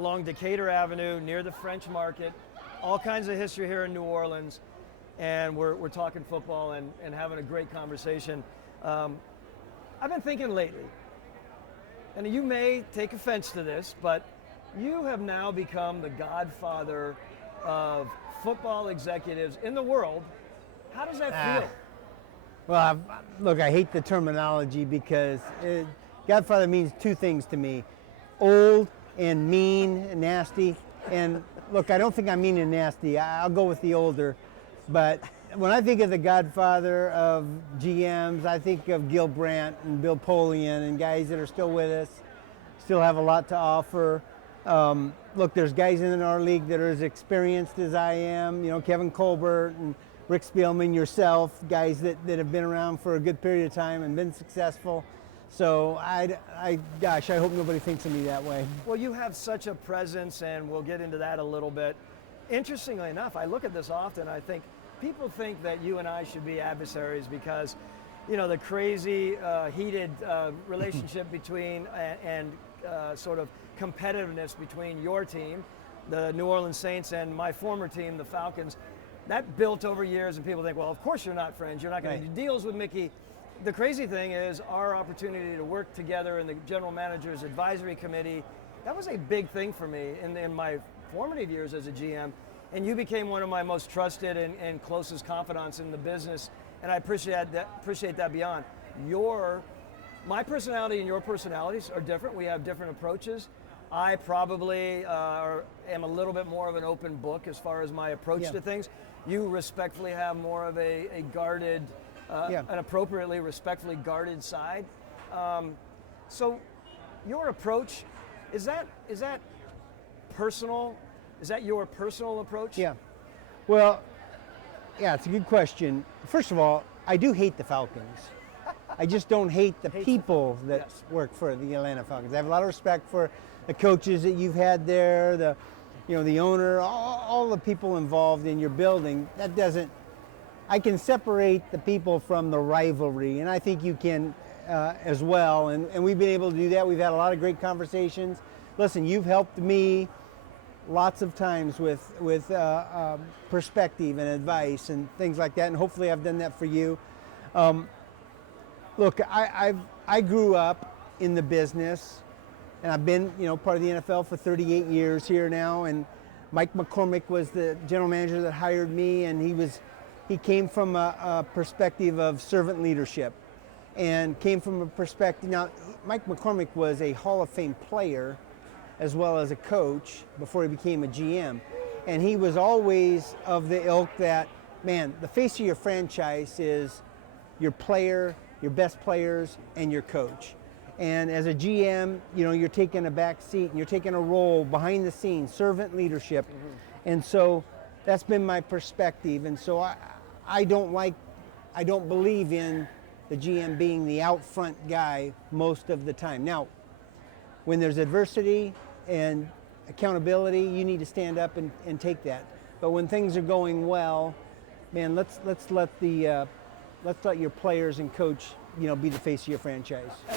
along Decatur Avenue near the French Market. All kinds of history here in New Orleans. And we're talking football and having a great conversation. I've been thinking lately, and you may take offense to this, but you have now become the godfather of football executives in the world. How does that feel? Well, look, I hate the terminology because godfather means two things to me: old and mean and nasty. And look, I don't think I'm mean and nasty. I'll go with the older. But when I think of the godfather of GMs, I think of Gil Brandt and Bill Polian and guys that are still with us, still have a lot to offer. Look, there's guys in our league that are as experienced as I am, you know, Kevin Colbert and Rick Spielman, yourself, guys that have been around for a good period of time and been successful. So gosh, I hope nobody thinks of me that way. Well, you have such a presence, and we'll get into that a little bit. Interestingly enough, I look at this often, I think people think that you and I should be adversaries because, you know, the crazy, heated relationship between and sort of competitiveness between your team, the New Orleans Saints, and my former team, the Falcons, that built over years, and people think, well, of course you're not friends. You're not going to do deals with Mickey. The crazy thing is our opportunity to work together in the general manager's advisory committee, that was a big thing for me in my formative years as a GM. And you became one of my most trusted and closest confidants in the business, and I appreciate that beyond. My personality and your personalities are different. We have different approaches. I probably am a little bit more of an open book as far as my approach to things. You respectfully have more of a guarded, an appropriately respectfully guarded side. So your approach, is that personal? Is that your personal approach? Yeah. Well, yeah, it's a good question. First of all, I do hate the Falcons. I just don't hate the people that work for the Atlanta Falcons. I have a lot of respect for the coaches that you've had there, the owner, all the people involved in your building. That doesn't. I can separate the people from the rivalry, and I think you can as well. And we've been able to do that. We've had a lot of great conversations. Listen, you've helped me lots of times with perspective and advice and things like that, and hopefully I've done that for you. Look, I grew up in the business, and I've been part of the NFL for 38 years here now. And Mike McCormick was the general manager that hired me, and he came from a perspective of servant leadership, and came from a perspective. Now, Mike McCormick was a Hall of Fame player as well as a coach before he became a GM. And he was always of the ilk that, man, the face of your franchise is your player, your best players, and your coach. And as a GM, you're taking a back seat and you're taking a role behind the scenes, servant leadership. Mm-hmm. And so that's been my perspective. And so I don't believe in the GM being the out front guy most of the time. Now, when there's adversity and accountability, you need to stand up and take that. But when things are going well, man, let's let your players and coach, be the face of your franchise.